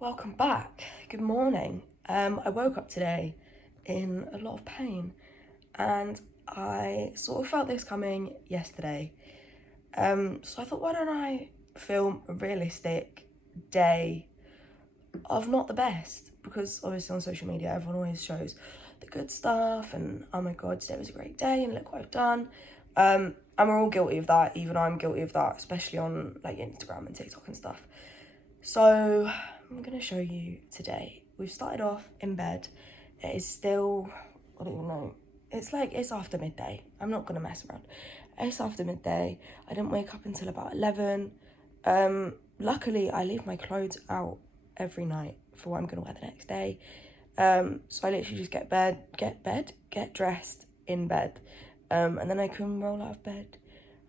Welcome back. Good morning. I woke up today in a lot of pain and I sort of felt this coming yesterday. So I thought, why don't I film a realistic day of not the best? Because obviously on social media, everyone always shows the good stuff and oh my God, today was a great day and look what I've done. And we're all guilty of that. Even I'm guilty of that, especially on like Instagram and TikTok and stuff. So I'm gonna show you today. We've started off in bed. It is still, I don't even know. It's after midday. I'm not gonna mess around. It's after midday. I didn't wake up until about 11. Luckily, I leave my clothes out every night for what I'm gonna wear the next day. So I literally just get dressed in bed, and then I can roll out of bed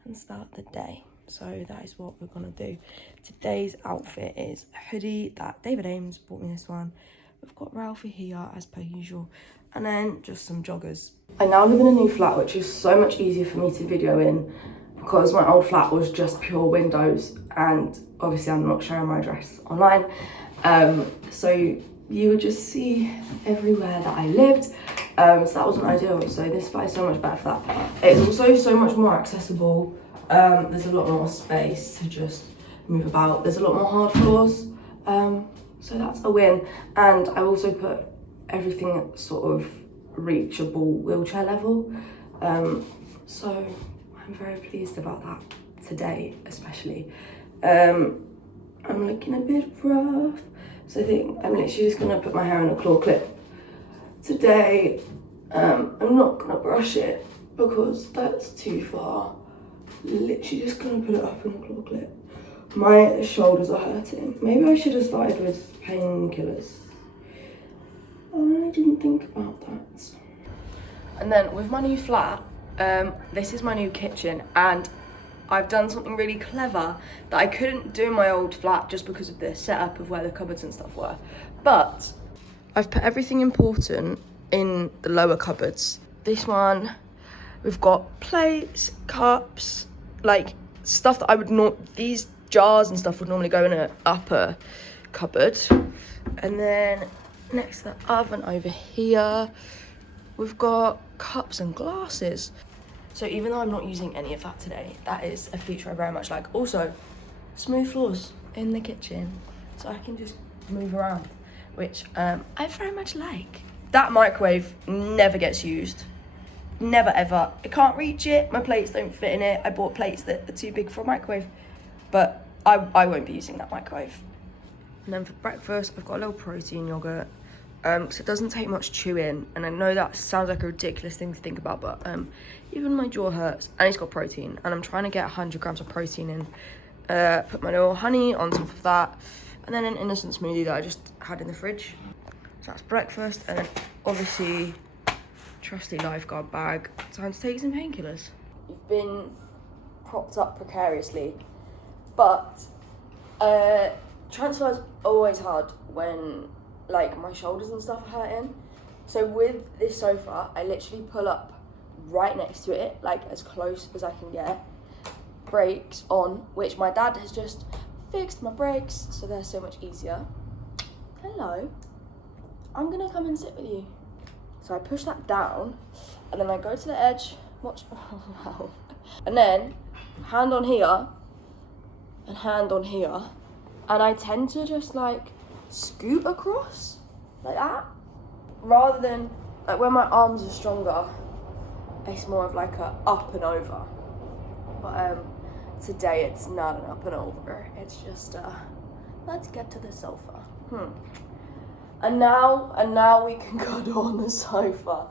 and start the day. So that is what we're gonna do. Today's outfit is a hoodie that David Ames bought me this one. We've got Ralphie here as per usual, and then just some joggers. I now live in a new flat, which is so much easier for me to video in because my old flat was just pure windows, and obviously I'm not showing my address online. So you would just see everywhere that I lived. So that wasn't ideal. So this flat is so much better for that. It's also so much more accessible. There's a lot more space to just move about. There's a lot more hard floors, so that's a win. And I also put everything at sort of reachable wheelchair level, so I'm very pleased about that today, especially. I'm looking a bit rough, so I think I'm literally just gonna put my hair in a claw clip today. I'm not gonna brush it because that's too far. Literally just gonna put it up in a claw clip. My shoulders are hurting. Maybe I should have started with painkillers. Oh, I didn't think about that. And then with my new flat, this is my new kitchen, and I've done something really clever that I couldn't do in my old flat just because of the setup of where the cupboards and stuff were. But I've put everything important in the lower cupboards. This one, we've got plates, cups, like stuff that I would not, these jars and stuff would normally go in an upper cupboard. And then next to the oven over here, we've got cups and glasses. So even though I'm not using any of that today, that is a feature I very much like. Also, smooth floors in the kitchen, so I can just move around, which I very much like. That microwave never gets used. Never ever. I can't reach it. My plates don't fit in it. I bought plates that are too big for a microwave, but I won't be using that microwave. And then for breakfast, I've got a little protein yogurt, because it doesn't take much chewing. And I know that sounds like a ridiculous thing to think about, but even my jaw hurts, and it's got protein. And I'm trying to get 100 grams of protein in. Put my little honey on top of that, and then an innocent smoothie that I just had in the fridge. So that's breakfast, and then obviously trusty lifeguard bag. Time to take some painkillers. You've been propped up precariously, but transfer's always hard when like my shoulders and stuff are hurting. So with this sofa, I literally pull up right next to it, like as close as I can get. Brakes on, which my dad has just fixed my brakes, so they're so much easier. Hello, I'm gonna come and sit with you. So I push that down, and then I go to the edge, watch, oh wow. And then, hand on here, and hand on here, and I tend to just like scoot across, like that. Rather than, like when my arms are stronger, it's more of like a up and over. But today it's not an up and over, it's just let's get to the sofa. And now we can cuddle on the sofa.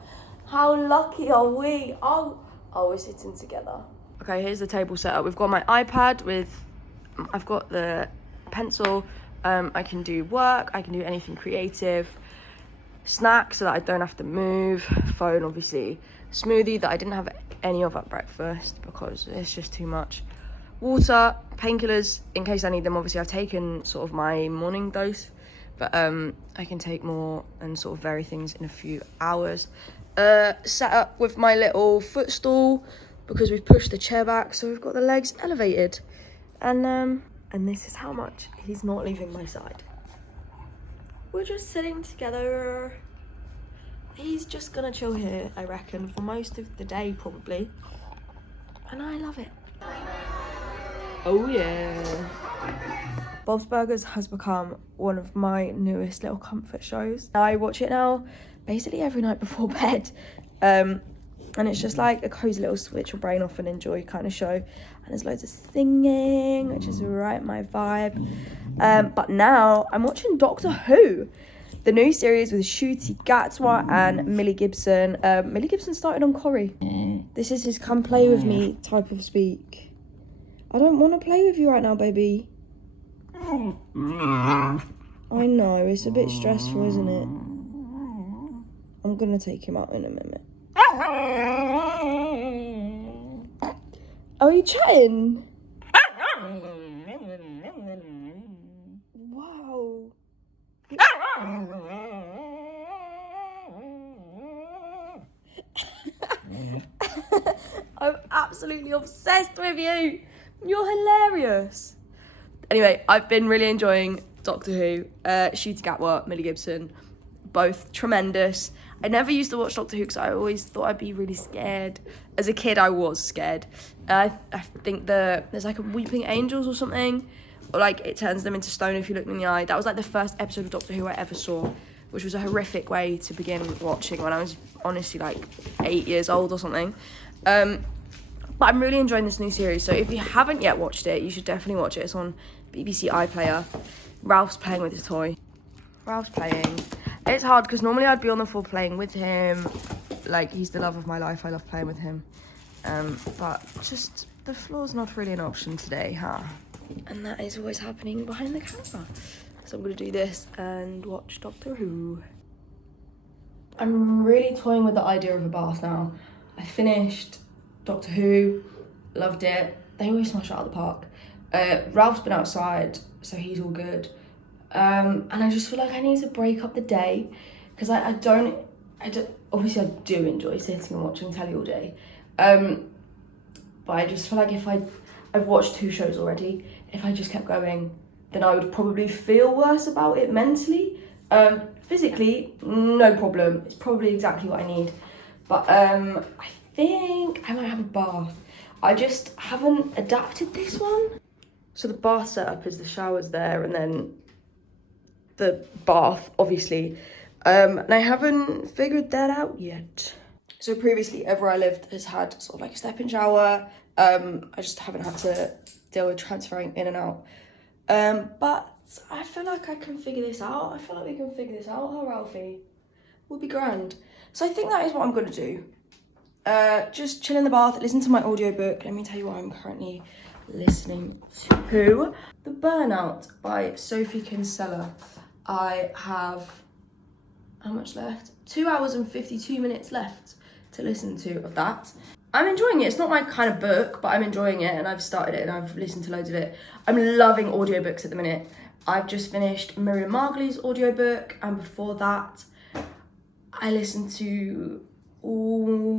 How lucky are we? Oh, we're sitting together. Okay, here's the table setup. We've got my iPad with, I've got the pencil. I can do work, I can do anything creative. Snacks so that I don't have to move. Phone, obviously. Smoothie that I didn't have any of at breakfast because it's just too much. Water, painkillers in case I need them. Obviously, I've taken sort of my morning dose, but I can take more and sort of vary things in a few hours. Set up with my little footstool because we've pushed the chair back, so we've got the legs elevated. And this is how much he's not leaving my side. we're just sitting together. He's just gonna chill here, I reckon, for most of the day probably. And I love it. Oh yeah. Bob's Burgers has become one of my newest little comfort shows. I watch it now basically every night before bed. And it's just like a cozy little switch your brain off and enjoy kind of show. And there's loads of singing, which is right my vibe. But now I'm watching Doctor Who, the new series with Ncuti Gatwa and Millie Gibson. Millie Gibson started on Corrie. This is his come play with me type of speak. I don't want to play with you right now, baby. I know, it's a bit stressful, isn't it? I'm gonna take him out in a minute. Are you chatting? Wow. I'm absolutely obsessed with you. You're hilarious. Anyway, I've been really enjoying Doctor Who. Ncuti Gatwa, Millie Gibson, both tremendous. I never used to watch Doctor Who because I always thought I'd be really scared. As a kid, I was scared. I think there's like a Weeping Angels or something, or like it turns them into stone if you look them in the eye. That was like the first episode of Doctor Who I ever saw, which was a horrific way to begin watching when I was honestly like 8 years old or something. But I'm really enjoying this new series, so if you haven't yet watched it, you should definitely watch it. It's on BBC iPlayer. Ralph's playing with his toy. Ralph's playing. It's hard because normally I'd be on the floor playing with him. Like, he's the love of my life. I love playing with him. But just the floor's not really an option today, huh? And that is always happening behind the camera. So I'm going to do this and watch Doctor Who. I'm really toying with the idea of a bath now. I finished Doctor Who, loved it. They always smash it out of the park. Ralph's been outside, so he's all good. And I just feel like I need to break up the day because I don't, obviously I do enjoy sitting and watching telly all day. But I just feel like if I've watched 2 shows already, if I just kept going, then I would probably feel worse about it mentally. Physically, no problem. It's probably exactly what I need. But I think I might have a bath. I just haven't adapted this one. So the bath setup is the showers there and then the bath, obviously. And I haven't figured that out yet. So previously, everywhere I lived has had sort of like a step-in shower. I just haven't had to deal with transferring in and out. But I feel like I can figure this out. I feel like we can figure this out, huh, Ralphie? Would be grand. So I think that is what I'm gonna do. Just chill in the bath, listen to my audiobook. Let me tell you what I'm currently listening to. The Burnout by Sophie Kinsella. I have, how much left? 2 hours and 52 minutes left to listen to of that. I'm enjoying it. It's not my kind of book, but I'm enjoying it and I've started it and I've listened to loads of it. I'm loving audiobooks at the minute. I've just finished Miriam Margolyes's audiobook, and before that, I listened to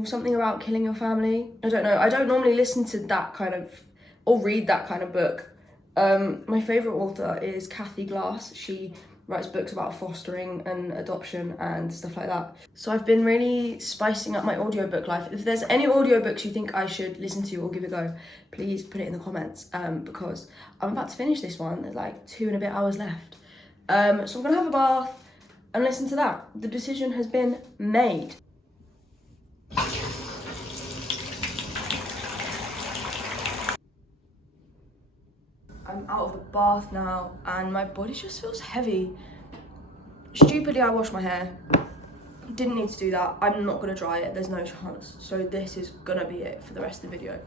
something about killing your family. I don't know. I don't normally listen to that kind of, or read that kind of book. My favourite author is Kathy Glass. She writes books about fostering and adoption and stuff like that. So I've been really spicing up my audiobook life. If there's any audiobooks you think I should listen to or give a go, please put it in the comments, because I'm about to finish this one. There's like 2 and a bit hours left. So I'm gonna have a bath and listen to that. The decision has been made. I'm out of the bath now and my body just feels heavy. Stupidly, I washed my hair. Didn't need to do that. I'm not gonna dry it, there's no chance. So this is gonna be it for the rest of the video.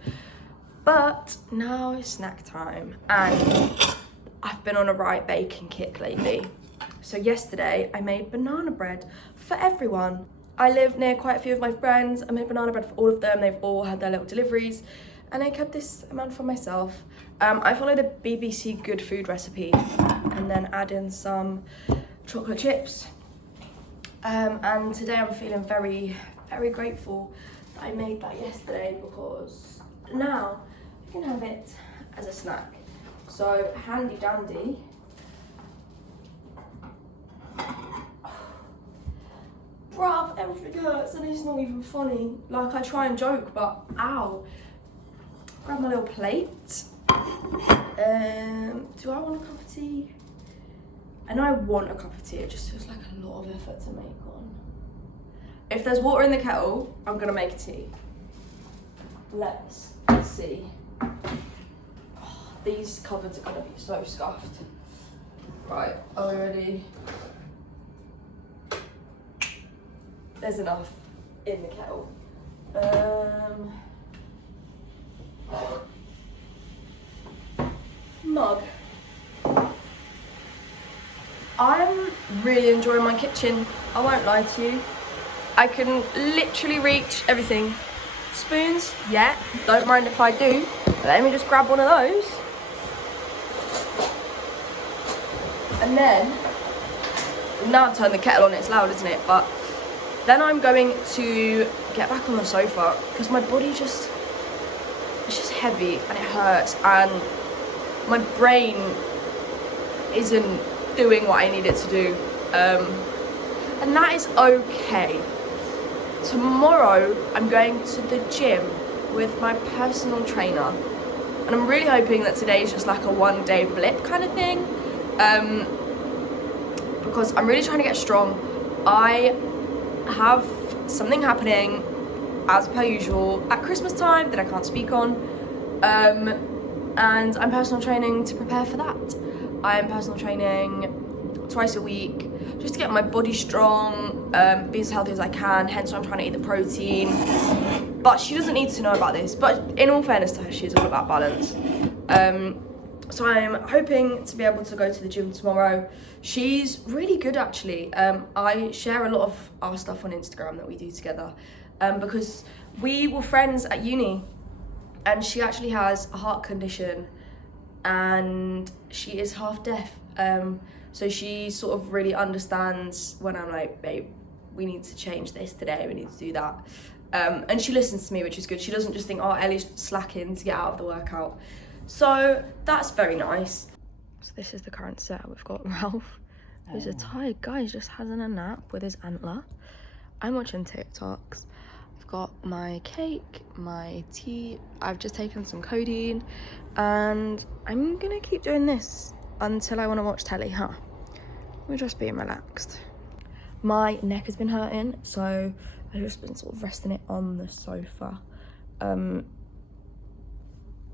But now it's snack time and I've been on a right baking kick lately. So yesterday I made banana bread for everyone. I live near quite a few of my friends. I made banana bread for all of them. They've all had their little deliveries. And I kept this amount for myself. I followed a BBC Good Food recipe and then add in some chocolate chips. And today I'm feeling very, very grateful that I made that yesterday because now I can have it as a snack. So handy dandy. everything hurts and it's not even funny. Like, I try and joke, but ow. Grab my little plate. Do I want a cup of tea? I know I want a cup of tea, it just feels like a lot of effort to make one. If there's water in the kettle, I'm gonna make a tea. Let's see. Oh, these cupboards are gonna be so scuffed. Right, are we ready? There's enough in the kettle. Mug. I'm really enjoying my kitchen, I won't lie to you. I can literally reach everything. Spoons, yeah, don't mind if I do. But let me just grab one of those. And then, now I've turned the kettle on, it's loud, isn't it? But then I'm going to get back on the sofa because my body it's just heavy and it hurts and my brain isn't doing what I need it to do. And that is okay. Tomorrow, I'm going to the gym with my personal trainer. And I'm really hoping that today is just like a one-day blip kind of thing. Because I'm really trying to get strong. I have something happening, as per usual, at Christmas time that I can't speak on. And I'm personal training to prepare for that. I'm personal training twice a week, just to get my body strong, be as healthy as I can, hence why I'm trying to eat the protein. But she doesn't need to know about this, but in all fairness to her, she's all about balance. So I'm hoping to be able to go to the gym tomorrow. She's really good actually. I share a lot of our stuff on Instagram that we do together because we were friends at uni and she actually has a heart condition and she is half deaf. So she sort of really understands when I'm like, babe, we need to change this today, we need to do that. And she listens to me, which is good. She doesn't just think, oh, Ellie's slacking to get out of the workout. So that's very nice. So this is the current set. We've got Ralph, who's a tired guy, he's just having a nap with his antler. I'm watching TikToks. I've got my cake, my tea, I've just taken some codeine, and I'm gonna keep doing this until I want to watch telly, huh? We're just being relaxed. My neck has been hurting, so I've just been sort of resting it on the sofa,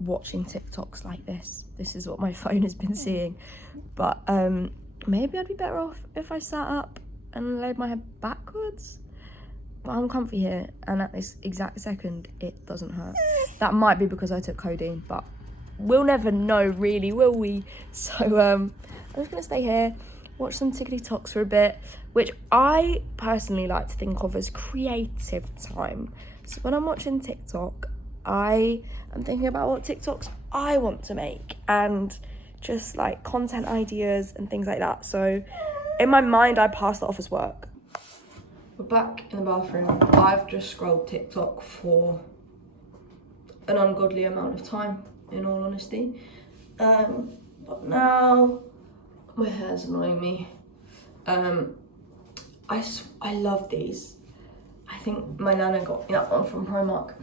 watching TikToks like this. This is what my phone has been seeing. But maybe I'd be better off if I sat up and laid my head backwards. But I'm comfy here, and at this exact second, it doesn't hurt. That might be because I took codeine, but we'll never know really, will we? So I'm just gonna stay here, watch some TikToks for a bit, which I personally like to think of as creative time. So when I'm watching TikTok, I am thinking about what TikToks I want to make and just like content ideas and things like that. So in my mind, I pass that off as work. We're back in the bathroom. I've just scrolled TikTok for an ungodly amount of time, in all honesty. But now my hair's annoying me. I love these. I think my nana got me that one from Primark.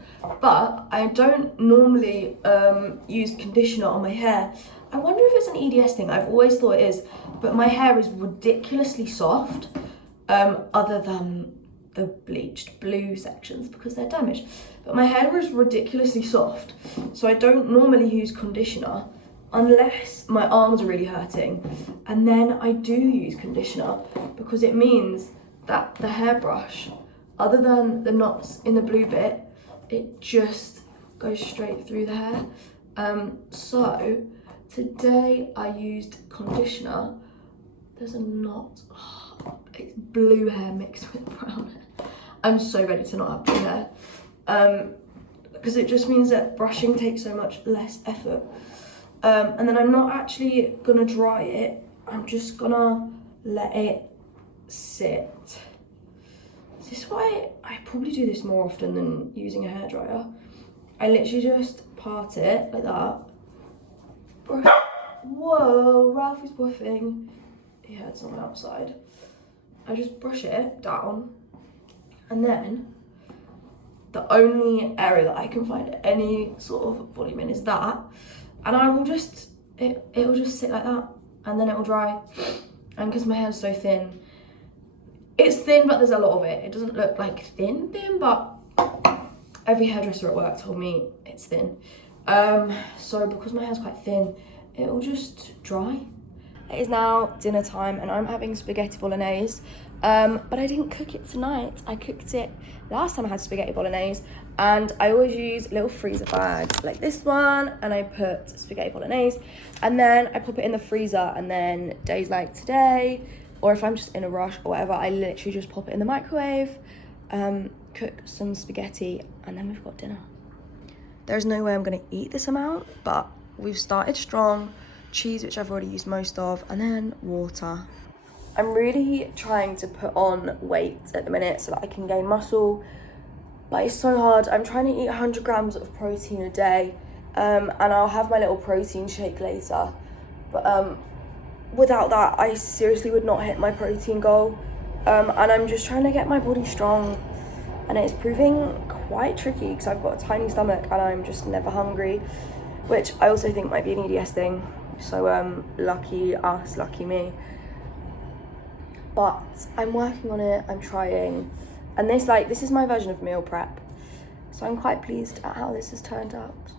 But I don't normally use conditioner on my hair. I wonder if it's an EDS thing. I've always thought it is, but my hair is ridiculously soft, other than the bleached blue sections because they're damaged. But my hair is ridiculously soft, so I don't normally use conditioner unless my arms are really hurting. And then I do use conditioner because it means that the hairbrush, other than the knots in the blue bit, it just goes straight through the hair. So today I used conditioner. There's a knot. Oh, it's blue hair mixed with brown hair. I'm so ready to not have blue hair. Because it just means that brushing takes so much less effort. And then I'm not actually gonna dry it. I'm just gonna let it sit. This is why I probably do this more often than using a hairdryer. I literally just part it like that. Brush. Whoa, Ralph is woofing. He heard someone outside. I just brush it down And then the only area that I can find any sort of volume in is that. And I will just, it will just sit like that, and then it will dry. And because my hair's so thin, it's thin, but there's a lot of it. It doesn't look like thin, but every hairdresser at work told me it's thin. So because my hair's quite thin, it will just dry. It is now dinner time and I'm having spaghetti bolognese, but I didn't cook it tonight. I cooked it last time I had spaghetti bolognese, and I always use little freezer bags like this one, and I put spaghetti bolognese and then I pop it in the freezer, and then days like today, or if I'm just in a rush or whatever, I literally just pop it in the microwave, cook some spaghetti, and then we've got dinner. There's no way I'm gonna eat this amount, but we've started strong. Cheese, which I've already used most of, and then water. I'm really trying to put on weight at the minute so that I can gain muscle, but it's so hard. I'm trying to eat 100 grams of protein a day, and I'll have my little protein shake later, but without that I seriously would not hit my protein goal, and I'm just trying to get my body strong, and it's proving quite tricky because I've got a tiny stomach and I'm just never hungry, which I also think might be an EDS thing. So lucky us, lucky me. But I'm working on it, I'm trying. And this is my version of meal prep. So I'm quite pleased at how this has turned out.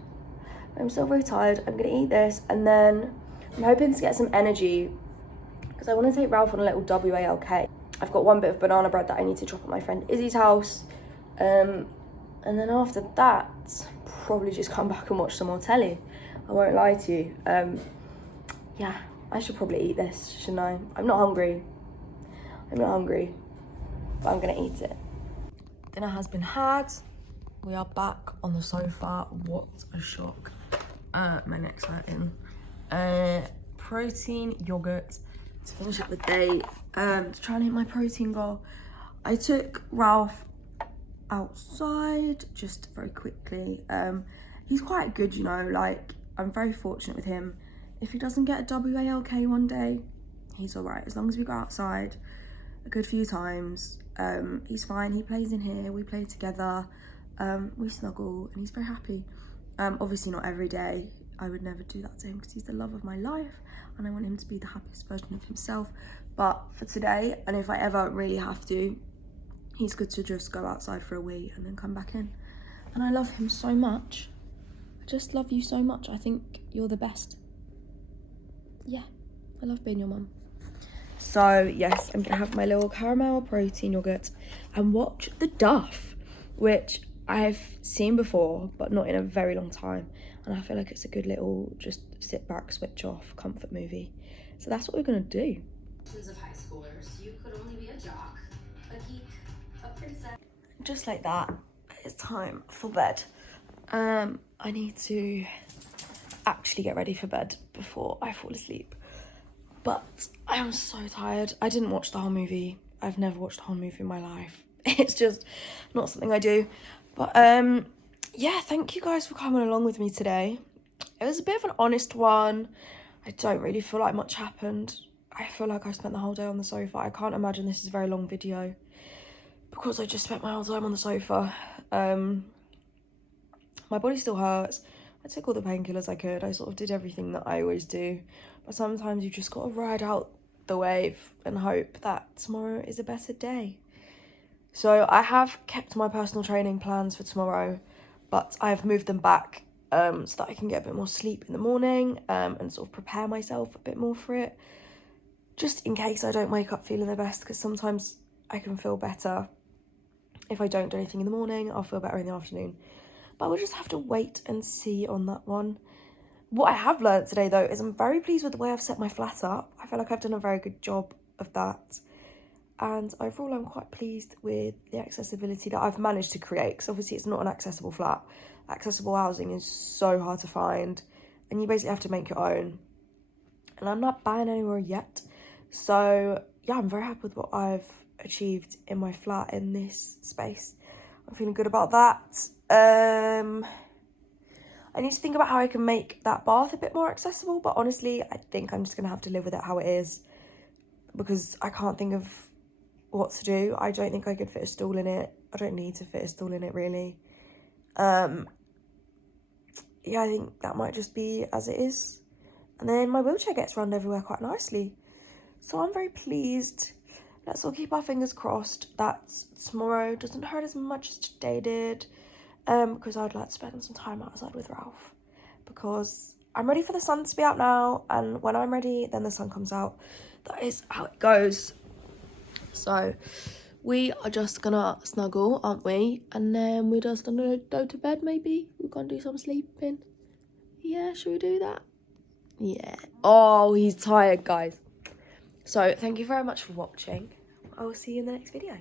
I'm still very tired. I'm gonna eat this, and then I'm hoping to get some energy because I want to take Ralph on a little WALK. I've got one bit of banana bread that I need to drop at my friend Izzy's house. And then after that, probably just come back and watch some more telly. I won't lie to you. Yeah, I should probably eat this, shouldn't I? I'm not hungry, but I'm gonna eat it. Dinner has been had. We are back on the sofa. What a shock. My neck's hurting. Protein yogurt to finish up the day, to try and hit my protein goal. I took Ralph outside just very quickly. He's quite good, you know, like I'm very fortunate with him. If he doesn't get a WALK one day, he's all right. As long as we go outside a good few times, he's fine. He plays in here, we play together, we snuggle, and he's very happy. Obviously not every day. I would never do that to him because he's the love of my life and I want him to be the happiest version of himself. But for today, and if I ever really have to, he's good to just go outside for a wee and then come back in. And I love him so much. I just love you so much. I think you're the best. Yeah, I love being your mum. So yes, I'm gonna have my little caramel protein yogurt and watch The Duff, which I've seen before but not in a very long time, and I feel like it's a good little just sit back, switch off comfort movie. So that's what we're gonna do. Of high schoolers, you could only be a jock, a geek, a princess. Just like that, it's time for bed. I need to actually get ready for bed before I fall asleep, but I am so tired. I didn't watch the whole movie. I've never watched the whole movie in my life. It's just not something I do. But yeah, thank you guys for coming along with me today. It was a bit of an honest one. I don't really feel like much happened. I feel like I spent the whole day on the sofa. I can't imagine this is a very long video because I just spent my whole time on the sofa. My body still hurts. I took all the painkillers I could. I sort of did everything that I always do. But sometimes you just got to ride out the wave and hope that tomorrow is a better day. So I have kept my personal training plans for tomorrow, but I've moved them back so that I can get a bit more sleep in the morning, and sort of prepare myself a bit more for it. Just in case I don't wake up feeling the best, because sometimes I can feel better if I don't do anything in the morning. I'll feel better in the afternoon. But we'll just have to wait and see on that one. What I have learnt today, though, is I'm very pleased with the way I've set my flat up. I feel like I've done a very good job of that. And overall, I'm quite pleased with the accessibility that I've managed to create, because obviously it's not an accessible flat. Accessible housing is so hard to find, and you basically have to make your own. And I'm not buying anywhere yet. So, yeah, I'm very happy with what I've achieved in my flat in this space. I'm feeling good about that. I need to think about how I can make that bath a bit more accessible, but honestly, I think I'm just going to have to live with it how it is, because I can't think of what to do. I don't think I could fit a stool in it. I don't need to fit a stool in it, really. Yeah, I think that might just be as it is. And then my wheelchair gets run everywhere quite nicely. So I'm very pleased. Let's all keep our fingers crossed that tomorrow doesn't hurt as much as today did. Because I'd like to spend some time outside with Ralph. Because I'm ready for the sun to be out now. And when I'm ready, then the sun comes out. That is how it goes. So we are just gonna snuggle, aren't we? And then we're just gonna go to bed, maybe. We're gonna do some sleeping. Yeah, should we do that? Yeah. Oh, he's tired, guys. So thank you very much for watching. I will see you in the next video.